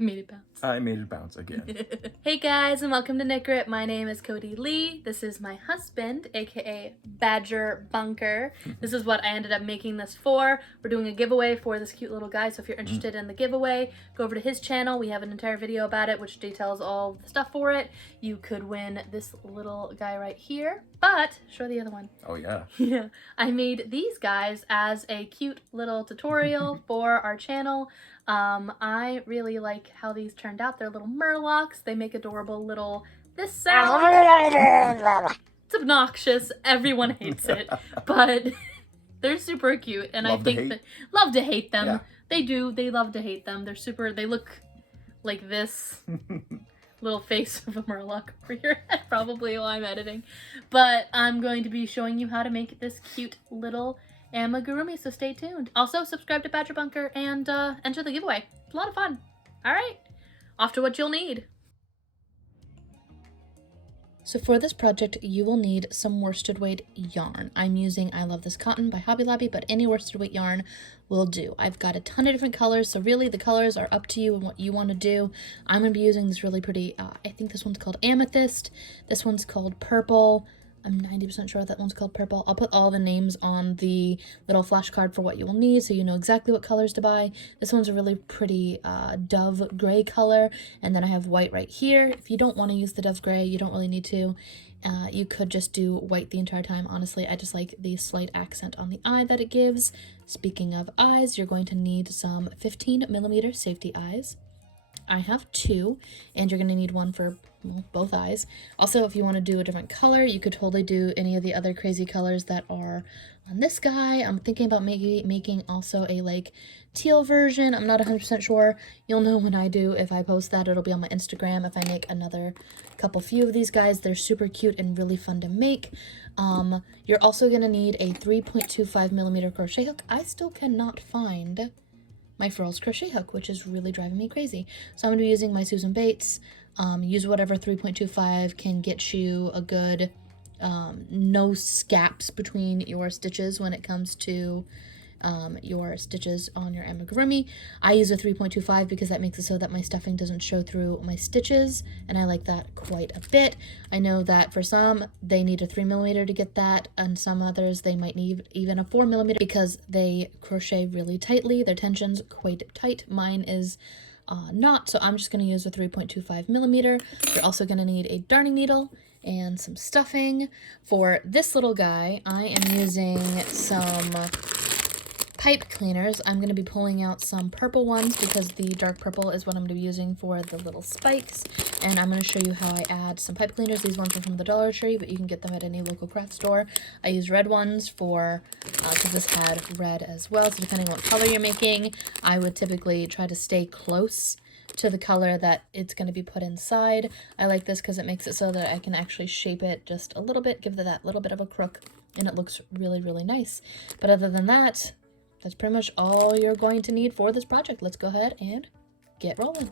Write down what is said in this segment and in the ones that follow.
made it bounce. I made it bounce again. Hey guys, and welcome to Knit Grit. My name is Cody Lee. This is my husband, aka Badger Bunker. This is what I ended up making this for. We're doing a giveaway for this cute little guy, so if you're interested in the giveaway, go over to his channel. We have an entire video about it, which details all the stuff for it. You could win this little guy right here, but show the other one. Oh yeah. Yeah, I made these guys as a cute little tutorial for our channel. I really like how these turned out. They're little Murlocs. They make adorable little, this sound. It's obnoxious. Everyone hates it, but they're super cute. And Love I think that, love to hate them. Yeah. They do. They love to hate them. They're super, they look like this. Little face of a Murloc over your head, probably while I'm editing. But I'm going to be showing you how to make this cute little amigurumi, so stay tuned. Also, subscribe to Badger Bunker and enter the giveaway. It's a lot of fun. All right, off to what you'll need. So for this project, you will need some worsted weight yarn. I'm using I Love This Cotton by Hobby Lobby, but any worsted weight yarn will do. I've got a ton of different colors, so really the colors are up to you and what you want to do. I'm going to be using this really pretty, I think this one's called Amethyst. This one's called Purple. I'm 90% sure that one's called Purple. I'll put all the names on the little flashcard for what you will need so you know exactly what colors to buy. This one's a really pretty dove gray color, and then I have white right here. If you don't want to use the dove gray, you don't really need to. You could just do white the entire time. Honestly, I just like the slight accent on the eye that it gives. Speaking of eyes, you're going to need some 15mm safety eyes. I have 2, and you're going to need one for, well, both eyes. Also, if you want to do a different color, you could totally do any of the other crazy colors that are on this guy. I'm thinking about making also a like teal version. I'm not 100% sure. You'll know when I do. If I post that, it'll be on my Instagram. If I make another few of these guys, they're super cute and really fun to make. You're also going to need a 3.25mm crochet hook. I still cannot find my Furls crochet hook, which is really driving me crazy. So I'm going to be using my Susan Bates. Use whatever 3.25 can get you a good no scaps between your stitches when it comes to your stitches on your amigurumi. I use a 3.25 because that makes it so that my stuffing doesn't show through my stitches, and I like that quite a bit. I know that for some they need a 3mm to get that, and some others they might need even a 4mm because they crochet really tightly. Their tension's quite tight. Mine is not, so I'm just going to use a 3.25mm. You're also going to need a darning needle and some stuffing. For this little guy, I am using some pipe cleaners. I'm going to be pulling out some purple ones because the dark purple is what I'm going to be using for the little spikes, and I'm going to show you how I add some pipe cleaners. These ones are from the Dollar Tree, but you can get them at any local craft store. I use red ones for because this had red as well, so depending on what color you're making, I would typically try to stay close to the color that it's going to be put inside. I like this because it makes it so that I can actually shape it just a little bit, give it that little bit of a crook, and it looks really, really nice. But other than that, that's pretty much all you're going to need for this project. Let's go ahead and get rolling.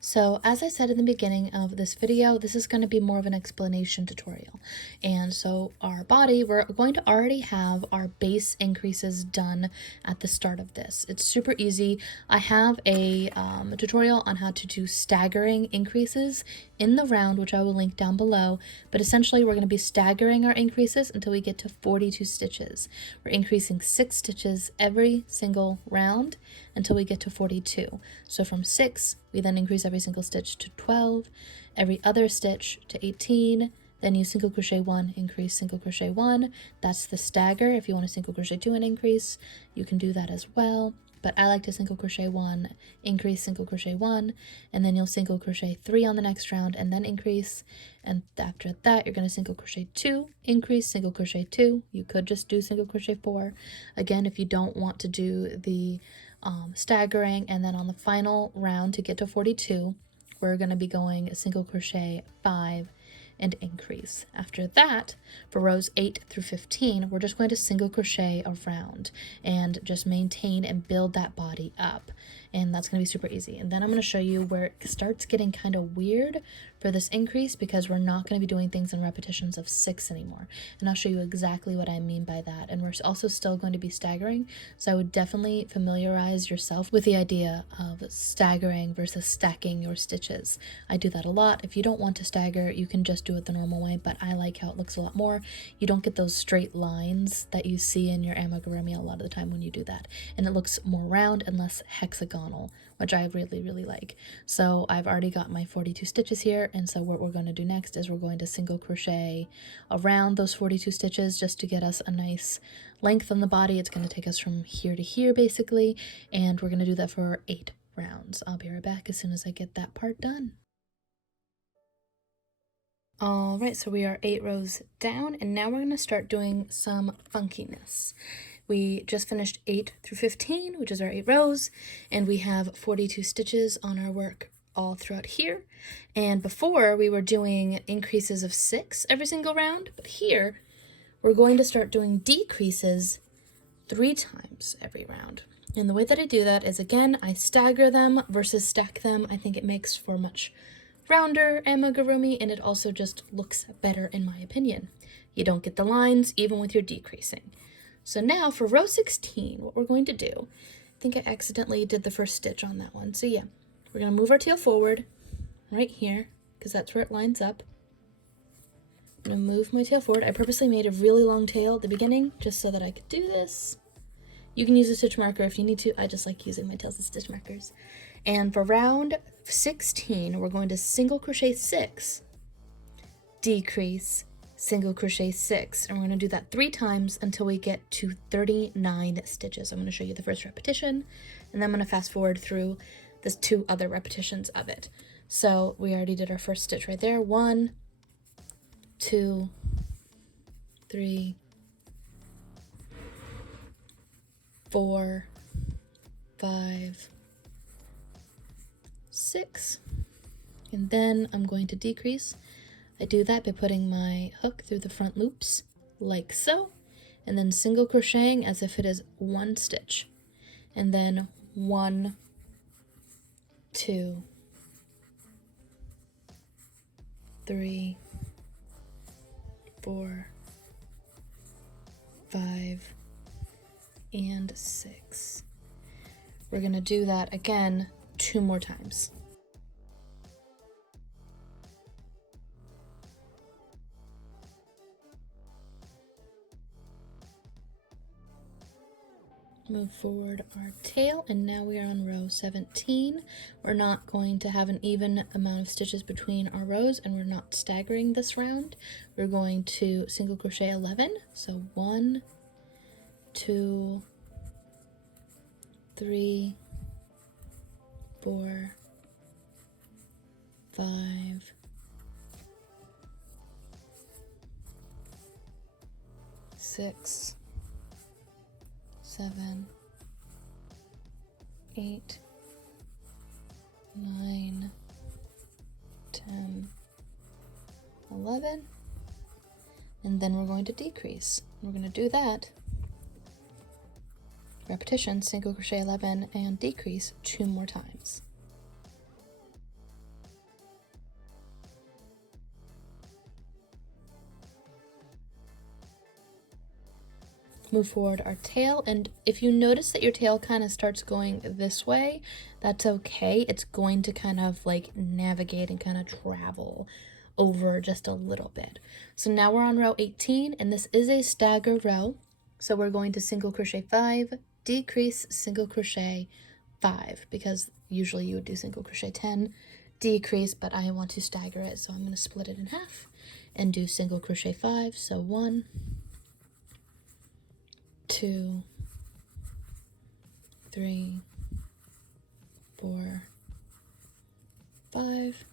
So as I said in the beginning of this video, this is going to be more of an explanation tutorial. And so our body, we're going to already have our base increases done at the start of this. It's super easy. I have a tutorial on how to do staggering increases in the round, which I will link down below. But essentially we're going to be staggering our increases until we get to 42 stitches. We're increasing 6 stitches every single round until we get to 42. So from 6, we then increase every single stitch to 12, every other stitch to 18, then you single crochet 1, increase single crochet 1. That's the stagger. If you want to single crochet 2 and increase, you can do that as well. But I like to single crochet 1, increase single crochet 1, and then you'll single crochet 3 on the next round and then increase. And after that, you're going to single crochet 2, increase, single crochet 2. You could just do single crochet 4. Again, if you don't want to do the staggering, and then on the final round to get to 42, we're going to be going single crochet 5 and increase. After that, for rows 8 through 15, we're just going to single crochet around and just maintain and build that body up. and that's going to be super easy. And then I'm going to show you where it starts getting kind of weird for this increase, because we're not going to be doing things in repetitions of 6 anymore. And I'll show you exactly what I mean by that. And we're also still going to be staggering, so I would definitely familiarize yourself with the idea of staggering versus stacking your stitches. I do that a lot. If you don't want to stagger, you can just do it the normal way, but I like how it looks a lot more. You don't get those straight lines that you see in your amigurumi a lot of the time when you do that, and it looks more round and less hexagonal, which I really, really like. So I've already got my 42 stitches here, and so what we're going to do next is we're going to single crochet around those 42 stitches just to get us a nice length on the body. It's going to take us from here to here basically, and we're going to do that for 8 rounds. I'll be right back as soon as I get that part done. Alright, so we are 8 rows down, and now we're going to start doing some funkiness. We just finished 8 through 15, which is our 8 rows, and we have 42 stitches on our work all throughout here. And before, we were doing increases of 6 every single round, but here we're going to start doing decreases 3 times every round. And the way that I do that is, again, I stagger them versus stack them. I think it makes for much rounder amigurumi, and it also just looks better in my opinion. You don't get the lines even with your decreasing. So now for row 16, what we're going to do, I think I accidentally did the first stitch on that one. So yeah, we're going to move our tail forward right here because that's where it lines up. I'm going to move my tail forward. I purposely made a really long tail at the beginning just so that I could do this. You can use a stitch marker if you need to. I just like using my tails as stitch markers. And for round 16, we're going to single crochet 6, decrease, single crochet 6, and we're going to do that 3 times until we get to 39 stitches. I'm going to show you the first repetition, and then I'm going to fast forward through the 2 other repetitions of it. So we already did our first stitch right there. 1, 2, 3, 4, 5, 6, and then I'm going to decrease. I do that by putting my hook through the front loops like so, and then single crocheting as if it is 1 stitch, and then 1, 2, 3, 4, 5, and 6. We're going to do that again 2 more times. Move forward our tail, and now we are on row 17. We're not going to have an even amount of stitches between our rows, and we're not staggering this round. We're going to single crochet 11. So 1, 2, 3, 4, 5, 6, 7, 8, 9, 10, 11, and then we're going to decrease. We're going to do that repetition, single crochet 11 and decrease 2 more times. Move forward our tail, and if you notice that your tail kind of starts going this way, that's okay. It's going to kind of like navigate and kind of travel over just a little bit. So now we're on row 18, and this is a stagger row. So we're going to single crochet 5, decrease, single crochet 5, because usually you would do single crochet 10, decrease, but I want to stagger it, so I'm going to split it in half and do single crochet 5. So 1, 2, 3, 4, 5,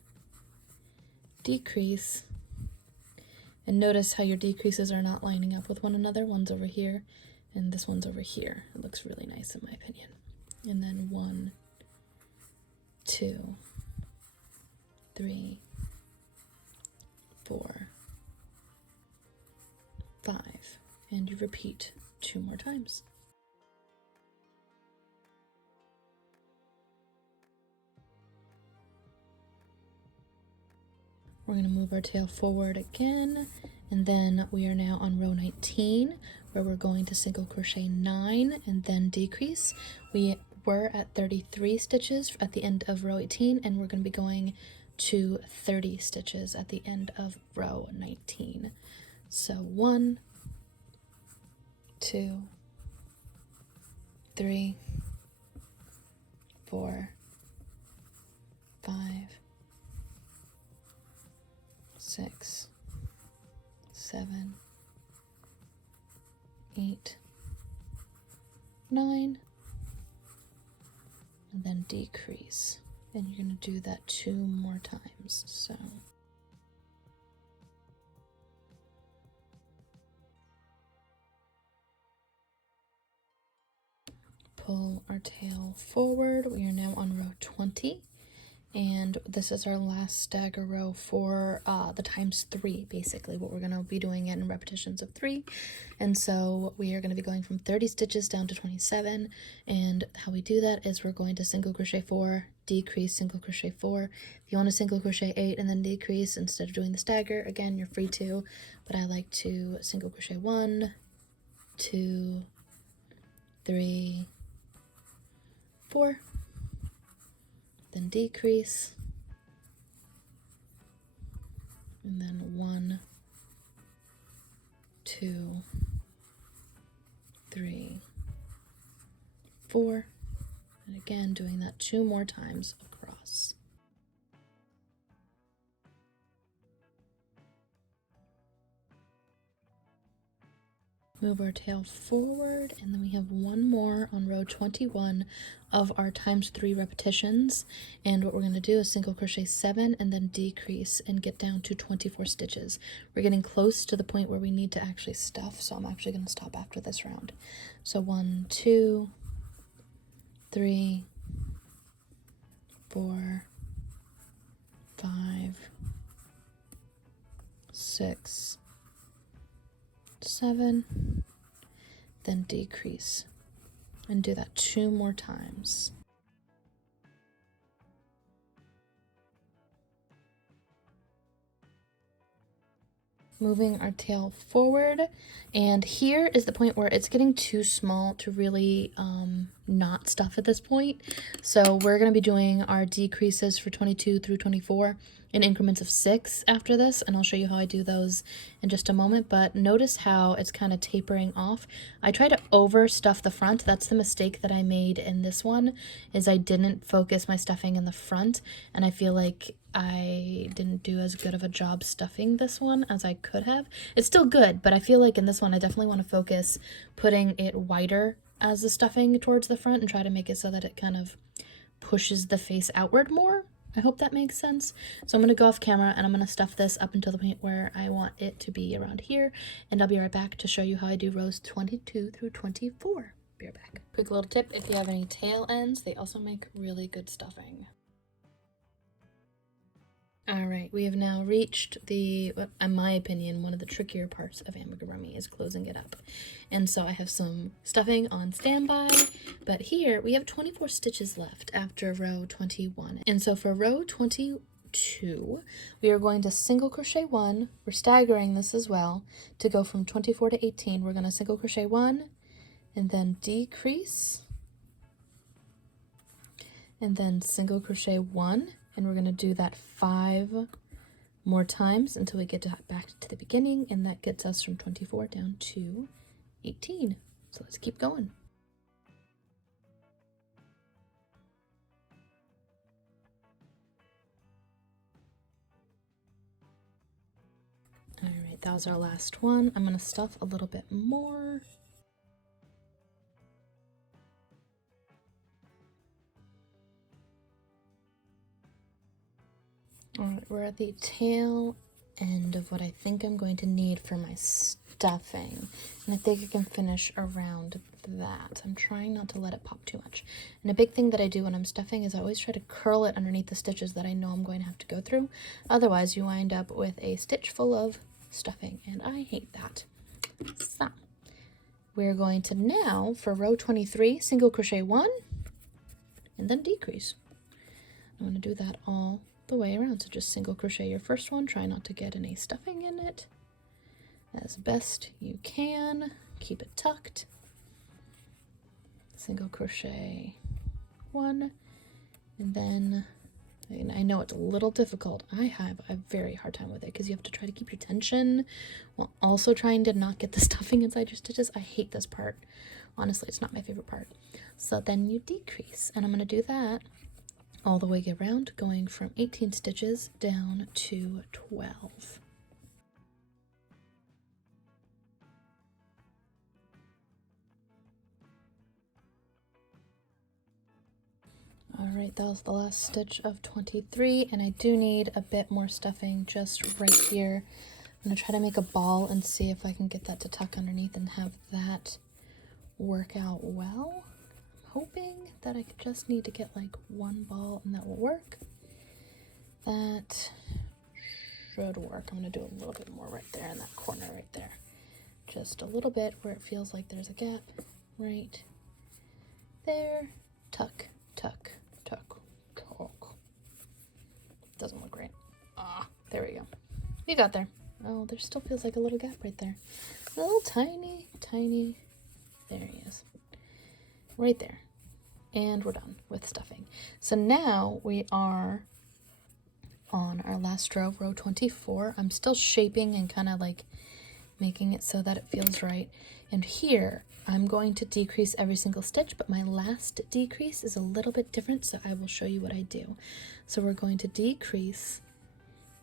decrease, and notice how your decreases are not lining up with one another. One's over here and this one's over here. It looks really nice in my opinion. And then 1, 2, 3, 4, 5, and you repeat 2 more times. We're going to move our tail forward again, and then we are now on row 19, where we're going to single crochet 9 and then decrease. We were at 33 stitches at the end of row 18, and we're going to be going to 30 stitches at the end of row 19. So 1, 2, 3, 4, 5, 6, 7, 8, 9, and then decrease. And you're going to do that 2 more times. So pull our tail forward. We are now on row 20, and this is our last stagger row for the times 3, basically what we're going to be doing in repetitions of 3. And so we are going to be going from 30 stitches down to 27, and how we do that is we're going to single crochet 4, decrease, single crochet 4. If you want to single crochet 8 and then decrease instead of doing the stagger, again, you're free to, but I like to single crochet 1, 2, 3, 4, then decrease, and then 1, 2, 3, 4, and again doing that 2 more times across. Move our tail forward, and then we have 1 more on row 21 of our times 3 repetitions, and what we're going to do is single crochet 7 and then decrease and get down to 24 stitches. We're getting close to the point where we need to actually stuff, so I'm actually going to stop after this round. So 1, 2, 3, 4, 5, 6, 7, then decrease, and do that 2 more times. Moving our tail forward, and here is the point where it's getting too small to really not stuff at this point. So we're going to be doing our decreases for 22 through 24 in increments of 6 after this, and I'll show you how I do those in just a moment. But notice how it's kind of tapering off. I try to overstuff the front. That's the mistake that I made in this one, is I didn't focus my stuffing in the front, and I feel like I didn't do as good of a job stuffing this one as I could have. It's still good, but I feel like in this one I definitely want to focus putting it wider as the stuffing towards the front and try to make it so that it kind of pushes the face outward more. I hope that makes sense. So I'm going to go off camera and I'm going to stuff this up until the point where I want it to be around here, and I'll be right back to show you how I do rows 22 through 24. Be right back. Quick little tip, if you have any tail ends, they also make really good stuffing. Alright, we have now reached the, in my opinion, one of the trickier parts of amigurumi is closing it up. And so I have some stuffing on standby, but here we have 24 stitches left after row 21. And so for row 22, we are going to single crochet 1, we're staggering this as well, to go from 24 to 18. We're going to single crochet 1, and then decrease, and then single crochet 1, and we're going to do that 5 more times until we get back to the beginning, and that gets us from 24 down to 18. So let's keep going. Alright, that was our last one. I'm going to stuff a little bit more. Alright, we're at the tail end of what I think I'm going to need for my stuffing, and I think I can finish around that. I'm trying not to let it pop too much. And a big thing that I do when I'm stuffing is I always try to curl it underneath the stitches that I know I'm going to have to go through. Otherwise, you wind up with a stitch full of stuffing, and I hate that. So, we're going to now, for row 23, single crochet 1, and then decrease. I'm going to do that all the way around. So just single crochet your first one, try not to get any stuffing in it as best you can, keep it tucked, single crochet one, and then I know it's a little difficult. I have a very hard time with it because you have to try to keep your tension while also trying to not get the stuffing inside your stitches. I hate this part. Honestly, it's not my favorite part. So then you decrease, and I'm going to do that all the way around, going from 18 stitches down to 12. All right, that was the last stitch of 23, and I do need a bit more stuffing just right here. I'm gonna try to make a ball and see if I can get that to tuck underneath and have that work out well. I'm hoping that I just need to get like one ball and that will work. That should work. I'm gonna do a little bit more right there in that corner right there. Just a little bit where it feels like there's a gap right there. Tuck, tuck, tuck, tuck. Doesn't look right. Ah, there we go. You got there. Oh, there still feels like a little gap right there. A little tiny, tiny. There he is. Right there. And we're done with stuffing. So now we are on our last row, row 24. I'm still shaping and kind of like making it so that it feels right. And here, I'm going to decrease every single stitch, but my last decrease is a little bit different, so I will show you what I do. So we're going to decrease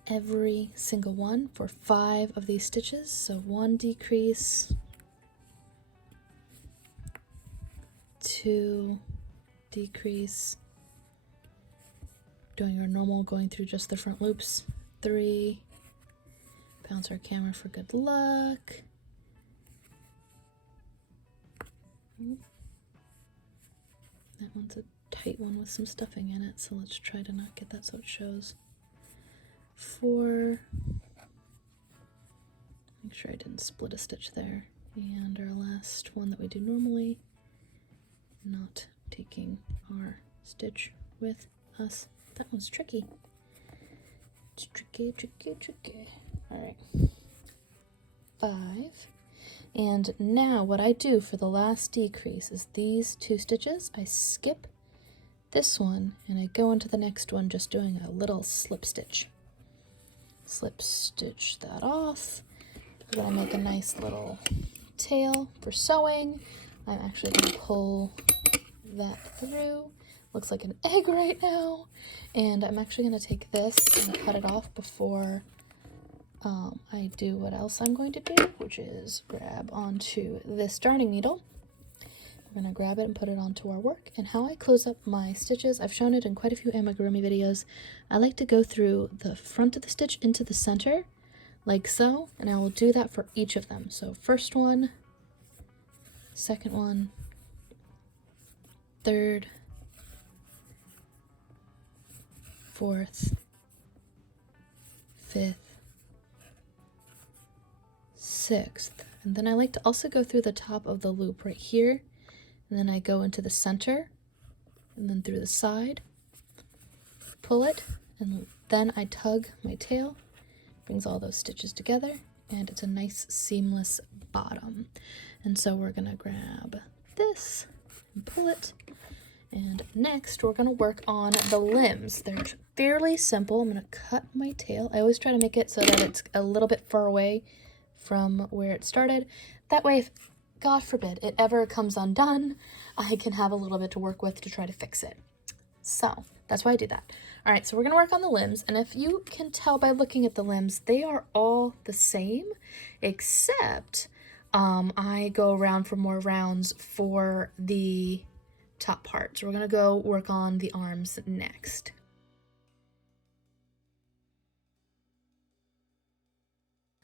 every single one for 5 of these stitches. So 1 decrease, 2 decrease, doing our normal, going through just the front loops, 3, bounce our camera for good luck, that one's a tight one with some stuffing in it, so let's try to not get that so it shows. 4, make sure I didn't split a stitch there, and our last one that we do normally, not taking our stitch with us. That one's tricky. It's tricky, tricky, tricky. All right, 5. And now what I do for the last decrease is these 2 stitches, I skip this one and I go into the next one just doing a little slip stitch. Slip stitch that off. I'm gonna make a nice little tail for sewing. I'm actually gonna pull that through. Looks like an egg right now. And I'm actually gonna take this and cut it off before I do what else I'm going to do, which is grab onto this darning needle. We're going to grab it and put it onto our work. And how I close up my stitches, I've shown it in quite a few amigurumi videos. I like to go through the front of the stitch into the center, like so, and I will do that for each of them. So first one, second one, third, fourth, fifth, 6th, and then I like to also go through the top of the loop right here, and then I go into the center and then through the side, pull it, and then I tug my tail, brings all those stitches together, and it's a nice seamless bottom. And so we're gonna grab this and pull it, and next we're gonna work on the limbs. They're fairly simple. I'm gonna cut my tail. I always try to make it so that it's a little bit far away from where it started. That way, if God forbid it ever comes undone, I can have a little bit to work with to try to fix it. So that's why I do that. All right, so we're gonna work on the limbs, and if you can tell by looking at the limbs, they are all the same, except I go around for more rounds for the top part. So we're gonna go work on the arms next.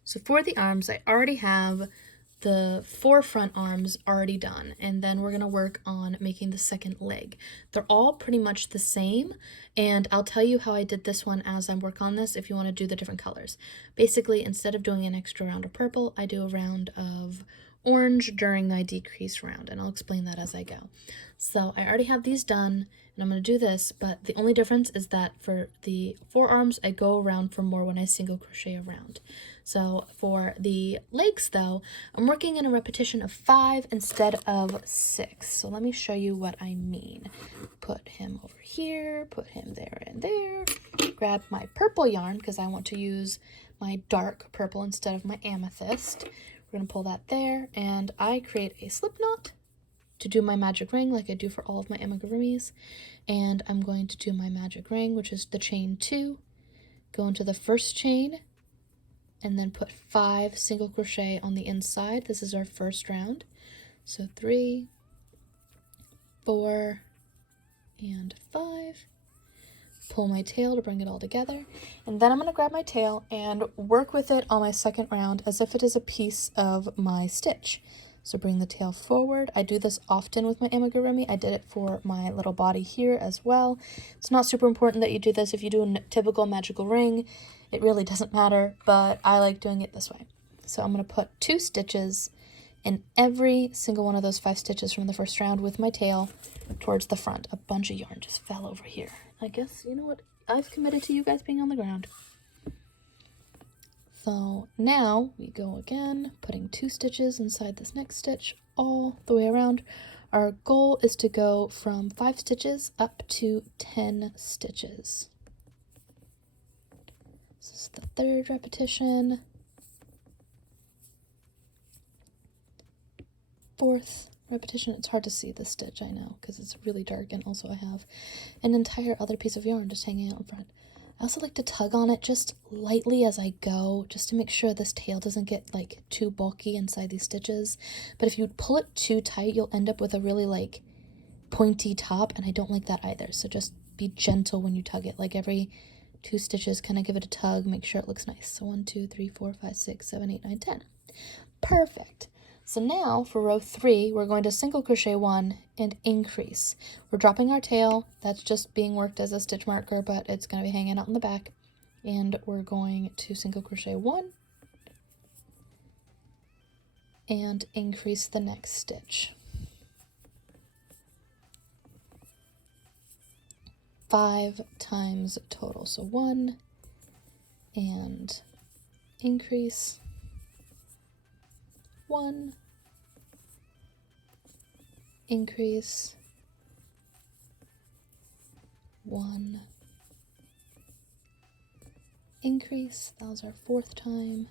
So for the arms, I already have the 4 front arms already done, and then we're going to work on making the second leg. They're all pretty much the same, and I'll tell you how I did this one as I work on this if you want to do the different colors. Basically, instead of doing an extra round of purple, I do a round of orange during my decrease round, and I'll explain that as I go. So I already have these done, and I'm going to do this, but the only difference is that for the forearms, I go around for more when I single crochet around. So for the legs, though, I'm working in a repetition of 5 instead of 6. So let me show you what I mean. Put him over here, put him there and there. Grab my purple yarn because I want to use my dark purple instead of my amethyst. We're going to pull that there, and I create a slip knot to do my magic ring like I do for all of my amigurumis. And I'm going to do my magic ring, which is the chain 2, go into the first chain, and then put 5 single crochet on the inside. This is our first round. So 3, 4, and 5. Pull my tail to bring it all together, and then I'm going to grab my tail and work with it on my second round as if it is a piece of my stitch. So bring the tail forward. I do this often with my amigurumi. I did it for my little body here as well. It's not super important that you do this if you do a typical magical ring. It really doesn't matter, but I like doing it this way. So I'm going to put 2 stitches in every single one of those 5 stitches from the first round with my tail towards the front. A bunch of yarn just fell over here. I guess, you know what, I've committed to you guys being on the ground. So now we go again, putting 2 stitches inside this next stitch all the way around. Our goal is to go from 5 stitches up to 10 stitches. This is the 3rd repetition. 4th repetition. It's hard to see the stitch, I know, because it's really dark, and also I have an entire other piece of yarn just hanging out in front. I also like to tug on it just lightly as I go, just to make sure this tail doesn't get like too bulky inside these stitches. But if you pull it too tight, you'll end up with a really like pointy top, and I don't like that either. So just be gentle when you tug it, like every 2 stitches, kind of give it a tug, make sure it looks nice. So 1, 2, 3, 4, 5, 6, 7, 8, 9, 10. Perfect. So now for row 3, we're going to single crochet 1 and increase. We're dropping our tail. That's just being worked as a stitch marker, but it's going to be hanging out in the back. And we're going to single crochet 1 and increase the next stitch. 5 times total. So 1 and increase. 1, increase, 1, increase. That was our 4th time.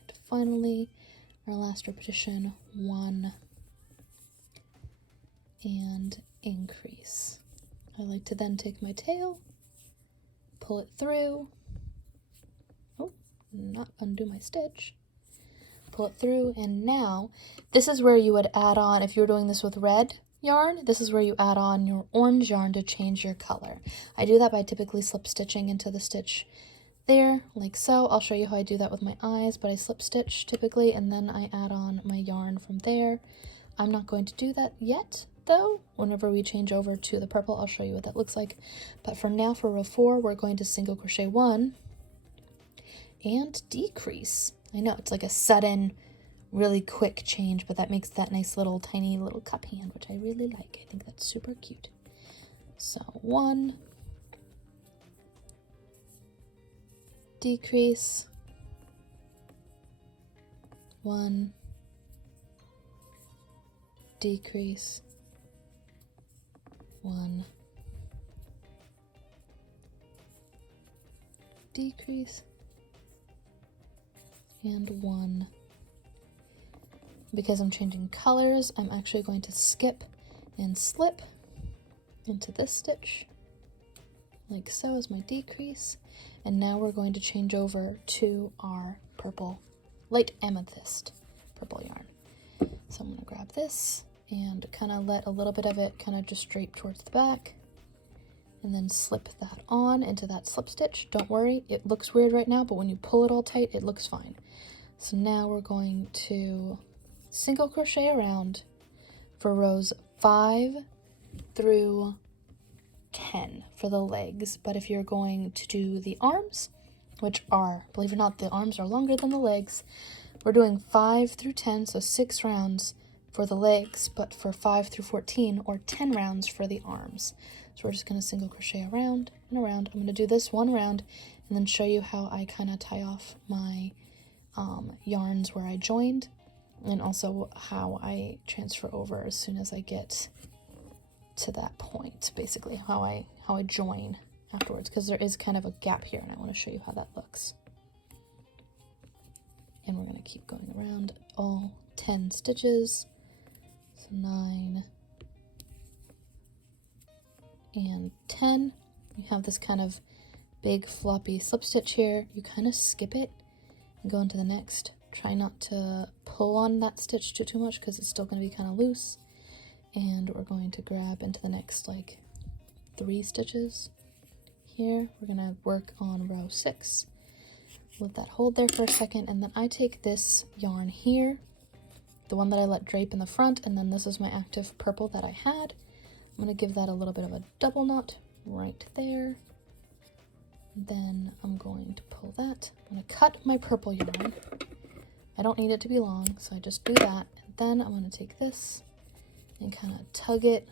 And finally, our last repetition, 1 and increase. I like to then take my tail, pull it through, not undo my stitch, pull it through, and now this is where you would add on, if you were doing this with red yarn, this is where you add on your orange yarn to change your color. I do that by typically slip stitching into the stitch there, like so. I'll show you how I do that with my eyes, but I slip stitch typically, and then I add on my yarn from there. I'm not going to do that yet, though. Whenever we change over to the purple, I'll show you what that looks like. But for now, for row 4, we're going to single crochet 1 and decrease. I know, it's like a sudden, really quick change, but that makes that nice little tiny little cup hand, which I really like. I think that's super cute. So 1, decrease, 1, decrease, 1, decrease, and 1. Because I'm changing colors, I'm actually going to skip and slip into this stitch, like so, as my decrease. And now we're going to change over to our purple, light amethyst purple yarn. So I'm going to grab this and kind of let a little bit of it kind of just drape towards the back, and then slip that on into that slip stitch. Don't worry, it looks weird right now, but when you pull it all tight, it looks fine. So now we're going to single crochet around for rows 5 through 10 for the legs. But if you're going to do the arms, which are, believe it or not, the arms are longer than the legs, We're doing 5 through 10, so 6 rounds for the legs, but for 5 through 14 or 10 rounds for the arms. So we're just going to single crochet around and around. I'm going to do this one round and then show you how I kind of tie off my yarns where I joined, and also how I transfer over as soon as I get to that point, basically how I join afterwards, because there is kind of a gap here and I want to show you how that looks. And we're going to keep going around all 10 stitches. So 9 and 10. You have this kind of big floppy slip stitch here. You kind of skip it and go into the next. Try not to pull on that stitch too much because it's still going to be kind of loose. And we're going to grab into the next like 3 stitches here. We're going to work on row 6. Let that hold there for a second, and then I take this yarn here, the one that I let drape in the front, and then this is my active purple that I had. I'm going to give that a little bit of a double knot right there. Then I'm going to pull that. I'm going to cut my purple yarn. I don't need it to be long, so I just do that. And then I'm going to take this and kind of tug it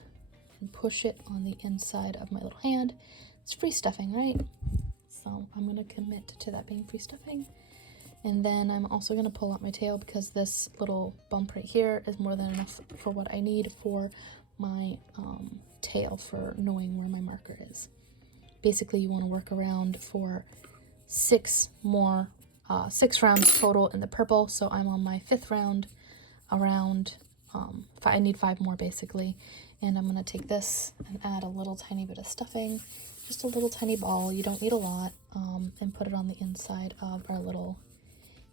and push it on the inside of my little hand. It's free stuffing, right? So I'm going to commit to that being free stuffing. And then I'm also going to pull out my tail because this little bump right here is more than enough for what I need for my tail, for knowing where my marker is. Basically, you want to work around for 6 rounds total in the purple. So I'm on my 5th round around, I need 5 more basically. And I'm going to take this and add a little tiny bit of stuffing. Just a little tiny ball, you don't need a lot, and put it on the inside of our little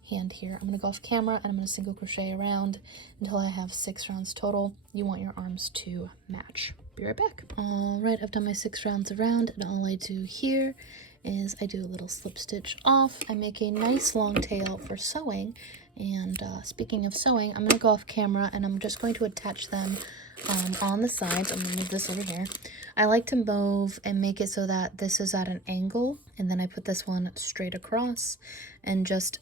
hand here. I'm going to go off camera and I'm going to single crochet around until I have 6 rounds total. You want your arms to match. Be right back. Alright, I've done my 6 rounds around, and all I do here is I do a little slip stitch off. I make a nice long tail for sewing, and speaking of sewing, I'm going to go off camera and I'm just going to attach them on the sides. I'm going to move this over here. I like to move and make it so that this is at an angle, and then I put this one straight across and just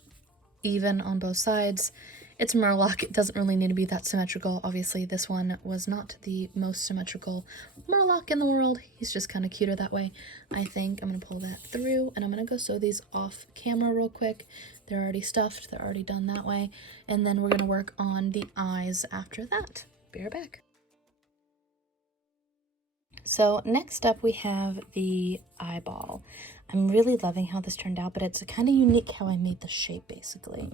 even on both sides. It's Murloc, it doesn't really need to be that symmetrical. Obviously this one was not the most symmetrical Murloc in the world. He's just kind of cuter that way, I think. I'm going to pull that through, and I'm going to go sew these off camera real quick. They're already stuffed, they're already done that way, and then we're going to work on the eyes after that. Be right back. So next up we have the eyeball. I'm really loving how this turned out, but it's kind of unique how I made the shape basically.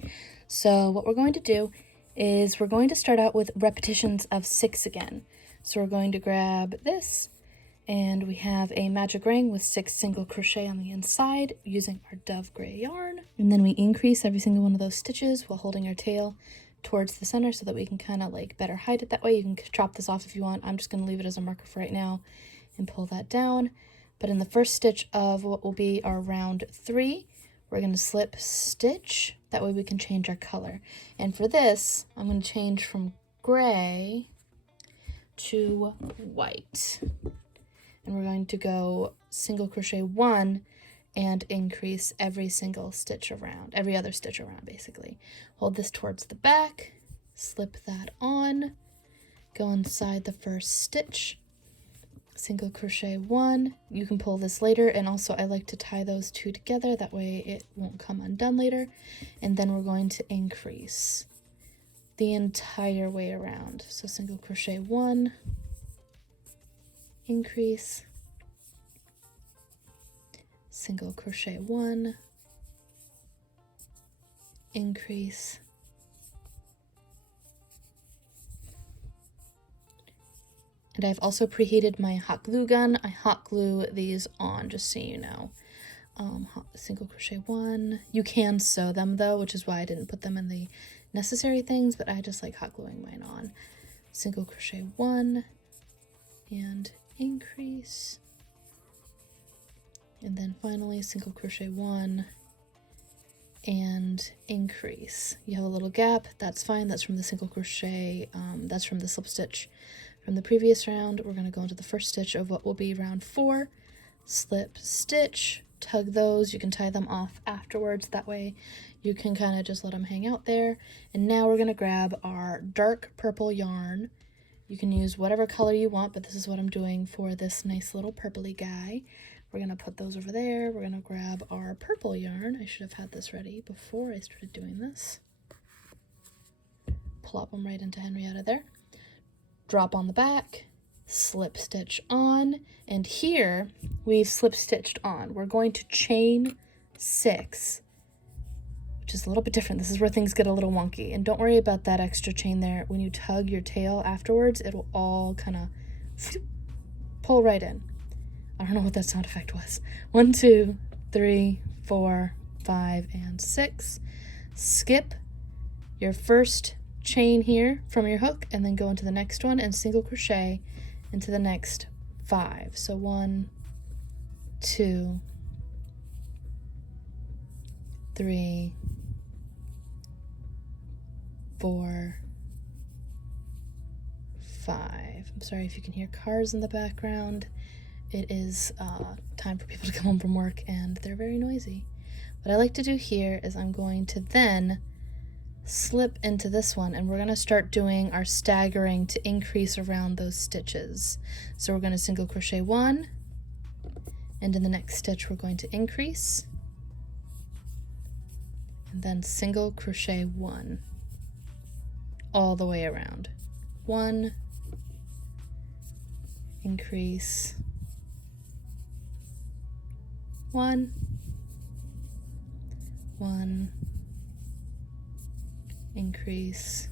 So what we're going to do is we're going to start out with repetitions of 6 again. So we're going to grab this, and we have a magic ring with 6 single crochet on the inside using our dove gray yarn. And then we increase every single one of those stitches while holding our tail towards the center so that we can kind of like better hide it that way. You can chop this off if you want. I'm just going to leave it as a marker for right now and pull that down. But in the first stitch of what will be our round 3, we're going to slip stitch. That way we can change our color. And for this, I'm going to change from gray to white. And we're going to go single crochet 1 and increase every single stitch around, every other stitch around basically. Hold this towards the back, slip that on, go inside the first stitch, single crochet 1. You can pull this later, and also I like to tie those 2 together, that way it won't come undone later. And then we're going to increase the entire way around. So single crochet 1, increase, single crochet 1, increase, and I've also preheated my hot glue gun. I hot glue these on, just so you know. Single crochet 1. You can sew them though, which is why I didn't put them in the necessary things, but I just like hot gluing mine on. Single crochet 1 and increase, and then finally single crochet 1 and increase. You have a little gap, that's fine, that's from the single crochet, that's from the slip stitch from the previous round. We're going to go into the first stitch of what will be round 4, slip stitch, tug those. You can tie them off afterwards. That way you can kind of just let them hang out there. And now we're going to grab our dark purple yarn. You can use whatever color you want, but this is what I'm doing for this nice little purpley guy. We're going to put those over there. We're going to grab our purple yarn. I should have had this ready before I started doing this. Plop them right into Henrietta there. Drop on the back, slip stitch on, and here we've slip stitched on. We're going to chain 6, which is a little bit different. This is where things get a little wonky, and don't worry about that extra chain there. When you tug your tail afterwards, it'll all kind of pull right in. I don't know what that sound effect was. 1, 2, 3, 4, 5, and 6. Skip your first chain here from your hook and then go into the next one and single crochet into the next 5. So 1, 2, 3, 4, 5. I'm sorry if you can hear cars in the background. It is time for people to come home from work and they're very noisy. What I like to do here is I'm going to then slip into this one, and we're going to start doing our staggering to increase around those stitches. So we're going to single crochet 1, and in the next stitch we're going to increase, and then single crochet 1 all the way around. 1, increase, 1, 1, increase,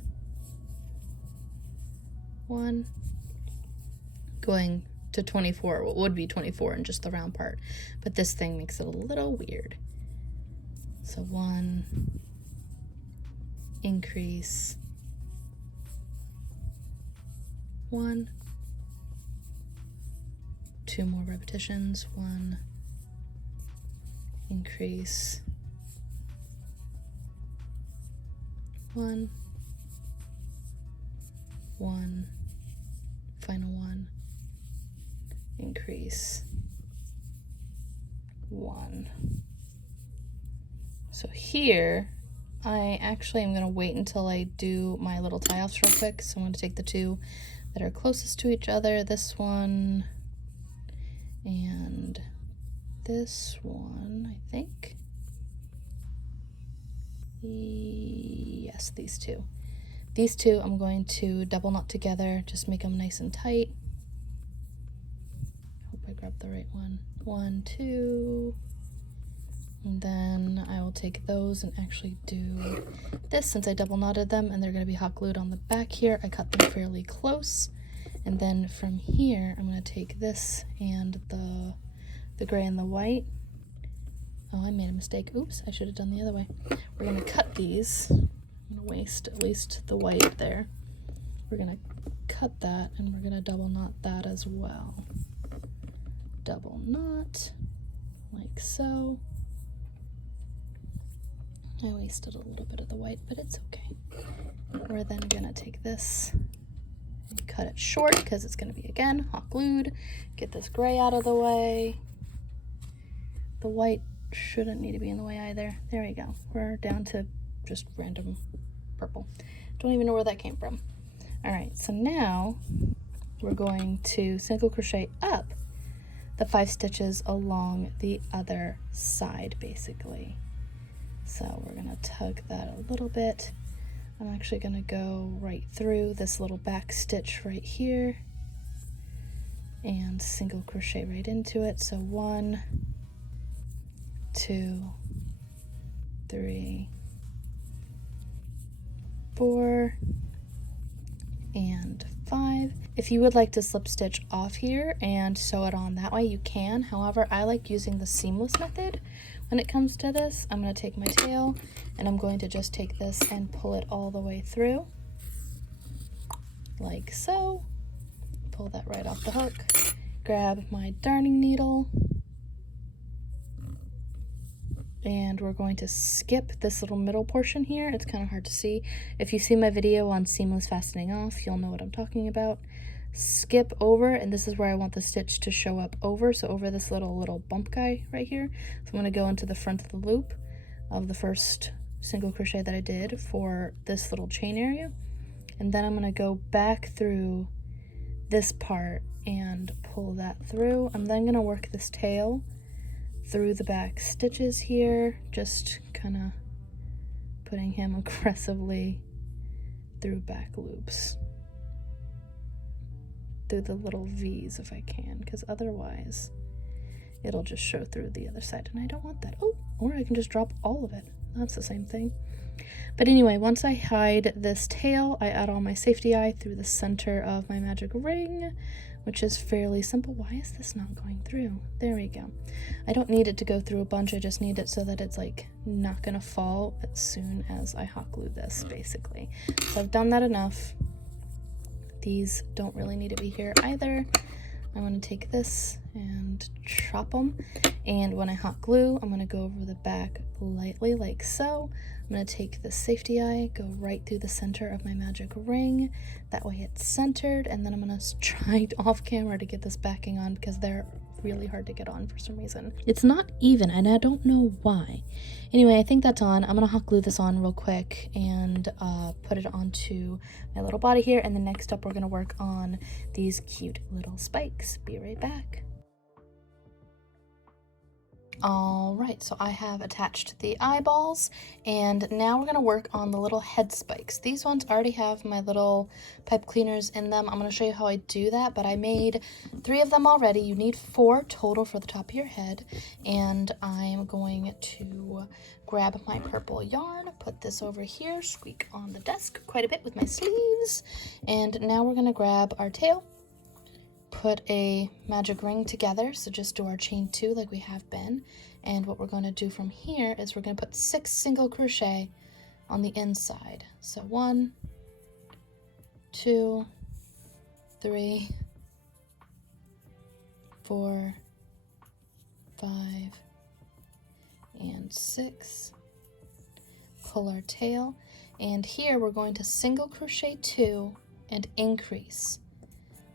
1, going to 24. Well, it would be 24 in just the round part, but this thing makes it a little weird. So 1, increase, 1, 2 more repetitions, 1, increase, 1, 1, final 1, increase, 1. So here, I actually am going to wait until I do my little tie-offs real quick. So I'm going to take the 2 that are closest to each other, this one and this one, I think. Yes, these two. These two I'm going to double knot together, just make them nice and tight. Hope I grabbed the right one. 1, 2, and then I will take those and actually do this since I double knotted them and they're going to be hot glued on the back here. I cut them fairly close, and then from here I'm going to take this and the gray and the white. Oh, I made a mistake. Oops, I should have done the other way. We're going to cut these. I'm going to waste at least the white there. We're going to cut that, and we're going to double knot that as well. Double knot, like so. I wasted a little bit of the white, but it's okay. We're then going to take this and cut it short because it's going to be, again, hot glued. Get this gray out of the way. The white shouldn't need to be in the way either. There we go. We're down to just random purple. Don't even know where that came from. All right, so now we're going to single crochet up the 5 stitches along the other side, basically. So we're gonna tug that a little bit. I'm actually gonna go right through this little back stitch right here and single crochet right into it. So 1, 2, 3, 4, and 5. If you would like to slip stitch off here and sew it on that way, you can. However, I like using the seamless method when it comes to this. I'm going to take my tail and I'm going to just take this and pull it all the way through, like so. Pull that right off the hook. Grab my darning needle, and we're going to skip this little middle portion here. It's kind of hard to see. If you've seen my video on seamless fastening off, you'll know what I'm talking about. skip over, and this is where I want the stitch to show up over, so over this little bump guy right here. So I'm going to go into the front of the loop of the first single crochet that I did for this little chain area, and then I'm going to go back through this part and pull that through. I'm then going to work this tail through the back stitches here, just kind of putting him aggressively through back loops, through the little V's if I can, because otherwise it'll just show through the other side, and I don't want that. Oh, or I can just drop all of it. That's the same thing. But anyway, once I hide this tail, I add all my safety eye through the center of my magic ring, which is fairly simple. Why is this not going through? There we go. I don't need it to go through a bunch, I just need it so that it's like not gonna fall as soon as I hot glue this, basically. So I've done that enough. These don't really need to be here either. I'm going to take this and chop them, and when I hot glue, I'm going to go over the back lightly like so. I'm going to take the safety eye, go right through the center of my magic ring, that way it's centered, and then I'm going to try off camera to get this backing on because they're really hard to get on for some reason. It's not even, and I don't know why. Anyway, I think that's on. I'm gonna hot glue this on real quick and put it onto my little body here, and then next up we're gonna work on these cute little spikes. Be right back. All right, so I have attached the eyeballs, and now we're gonna work on the little head spikes. These ones already have my little pipe cleaners in them. I'm gonna show you how I do that, but I made 3 of them already. You need 4 total for the top of your head, and I'm going to grab my purple yarn, put this over here, squeak on the desk quite a bit with my sleeves, and now we're gonna grab our tail, put a magic ring together, so just do our chain 2 like we have been, and what we're going to do from here is we're going to put 6 single crochet on the inside. So 1, 2, 3, 4, 5, and 6. Pull our tail, and here we're going to single crochet 2 and increase,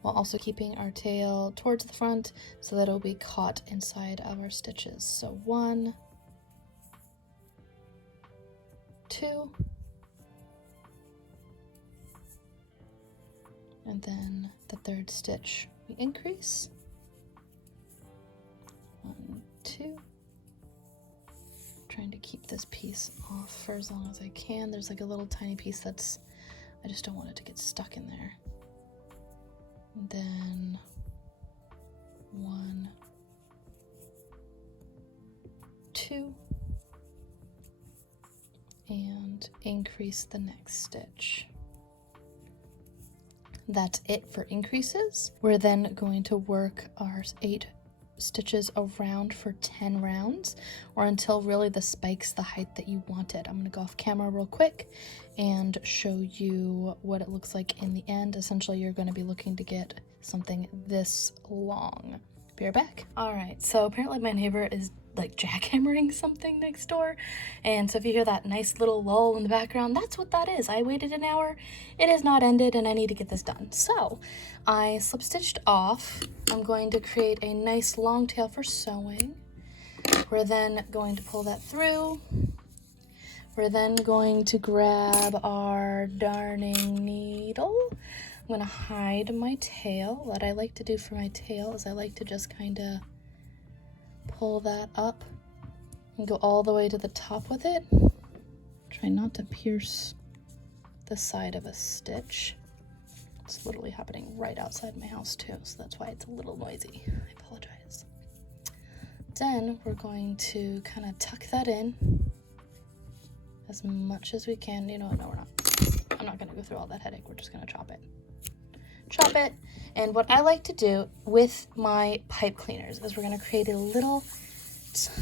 while also keeping our tail towards the front so that it'll be caught inside of our stitches. So 1, 2, and then the 3rd stitch we increase. 1, 2. Trying to keep this piece off for as long as I can. There's like a little tiny piece that's, I just don't want it to get stuck in there. And then 1, 2, and increase the next stitch. That's it for increases. We're then going to work our 8 stitches around for 10 rounds, or until really the spike's the height that you want it. I'm going to go off camera real quick and show you what it looks like in the end. Essentially, you're going to be looking to get something this long. Be right back. All right, so apparently my neighbor is like jackhammering something next door, and so if you hear that nice little lull in the background, that's what that is. I waited an hour, it has not ended, and I need to get this done. So I slip stitched off. I'm going to create a nice long tail for sewing. We're then going to pull that through. We're then going to grab our darning needle. I'm going to hide my tail. What I like to do for my tail is I like to just kind of pull that up and go all the way to the top with it. Try not to pierce the side of a stitch. It's literally happening right outside my house too, so that's why it's a little noisy. I apologize. Then we're going to kind of tuck that in as much as we can. You know what, no we're not. I'm not going to go through all that headache, we're just going to chop it. Chop it, and what I like to do with my pipe cleaners is we're going to create a little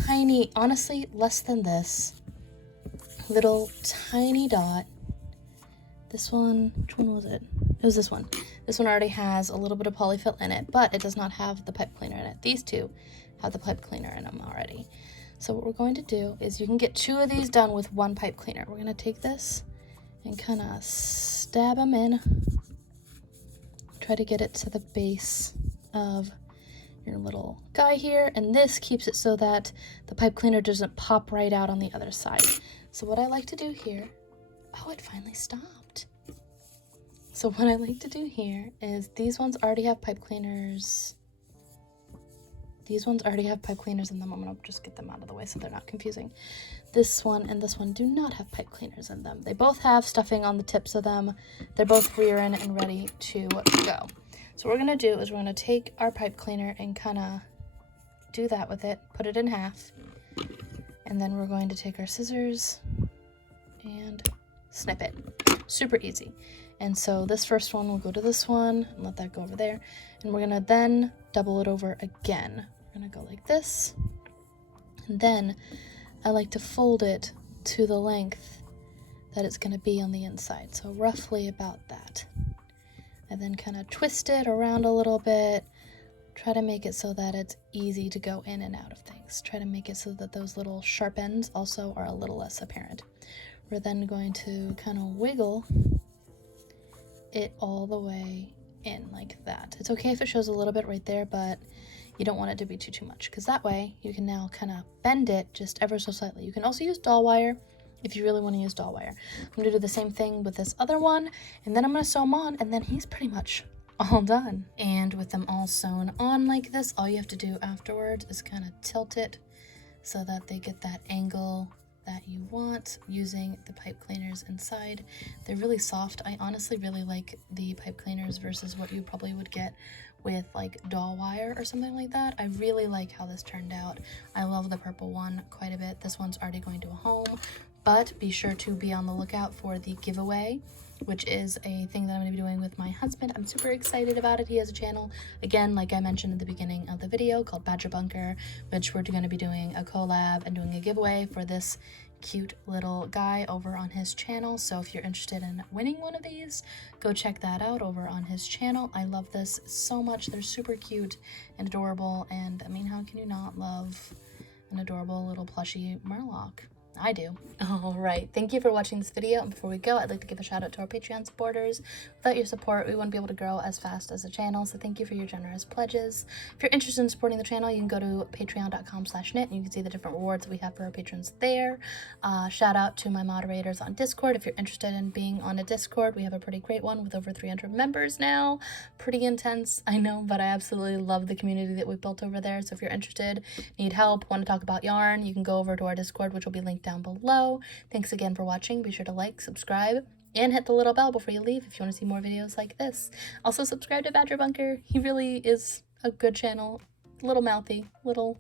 tiny, honestly less than this, little tiny dot. This one, which one was it? It was this one. This one already has a little bit of polyfill in it, but it does not have the pipe cleaner in it. These two have the pipe cleaner in them already. So what we're going to do is you can get 2 of these done with 1 pipe cleaner. We're going to take this and kind of stab them in. Try to get it to the base of your little guy here, and this keeps it so that the pipe cleaner doesn't pop right out on the other side. So what I like to do here, oh, it finally stopped. So what I like to do here is these ones already have pipe cleaners. These ones already have pipe cleaners in them. I'm gonna just get them out of the way so they're not confusing. This one and this one do not have pipe cleaners in them. They both have stuffing on the tips of them. They're both rearing and ready to go. So what we're gonna do is we're gonna take our pipe cleaner and kind of do that with it, put it in half, and then we're going to take our scissors and snip it. Super easy. And so this first one will go to this one and let that go over there. And we're gonna then double it over again. We're gonna go like this. And then I like to fold it to the length that it's gonna be on the inside. So roughly about that. And then kind of twist it around a little bit. Try to make it so that it's easy to go in and out of things. Try to make it so that those little sharp ends also are a little less apparent. We're then going to kind of wiggle it all the way in like that. It's okay if it shows a little bit right there, but you don't want it to be too much, because that way you can now kind of bend it just ever so slightly. You can also use doll wire if you really want to use doll wire. I'm going to do the same thing with this other one, and then I'm going to sew them on, and then he's pretty much all done. And with them all sewn on like this, all you have to do afterwards is kind of tilt it so that they get that angle that you want using the pipe cleaners inside. They're really soft. I honestly really like the pipe cleaners versus what you probably would get with like doll wire or something like that. I really like how this turned out. I love the purple one quite a bit. This one's already going to a home, but be sure to be on the lookout for the giveaway, which is a thing that I'm going to be doing with my husband. I'm super excited about it. He has a channel, again, like I mentioned at the beginning of the video, called Badger Bunker, which we're going to be doing a collab and doing a giveaway for this cute little guy over on his channel. So if you're interested in winning one of these, go check that out over on his channel. I love this so much. They're super cute and adorable, and I mean, how can you not love an adorable little plushy Murloc? I do. All right, thank you for watching this video. And before we go, I'd like to give a shout out to our Patreon supporters. Without your support, we wouldn't be able to grow as fast as the channel, so thank you for your generous pledges. If you're interested in supporting the channel, you can go to patreon.com/knit, and you can see the different rewards that we have for our patrons there. Shout out to my moderators on Discord. If you're interested in being on a Discord, we have a pretty great one with over 300 members now. Pretty intense, I know, but I absolutely love the community that we've built over there. So if you're interested, need help, want to talk about yarn, you can go over to our Discord, which will be linked down below. Thanks again for watching. Be sure to like, subscribe, and hit the little bell before you leave if you want to see more videos like this. Also subscribe to Badger Bunker. He really is a good channel. A little mouthy, little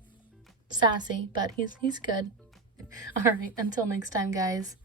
sassy, but he's good. All right, until next time, guys.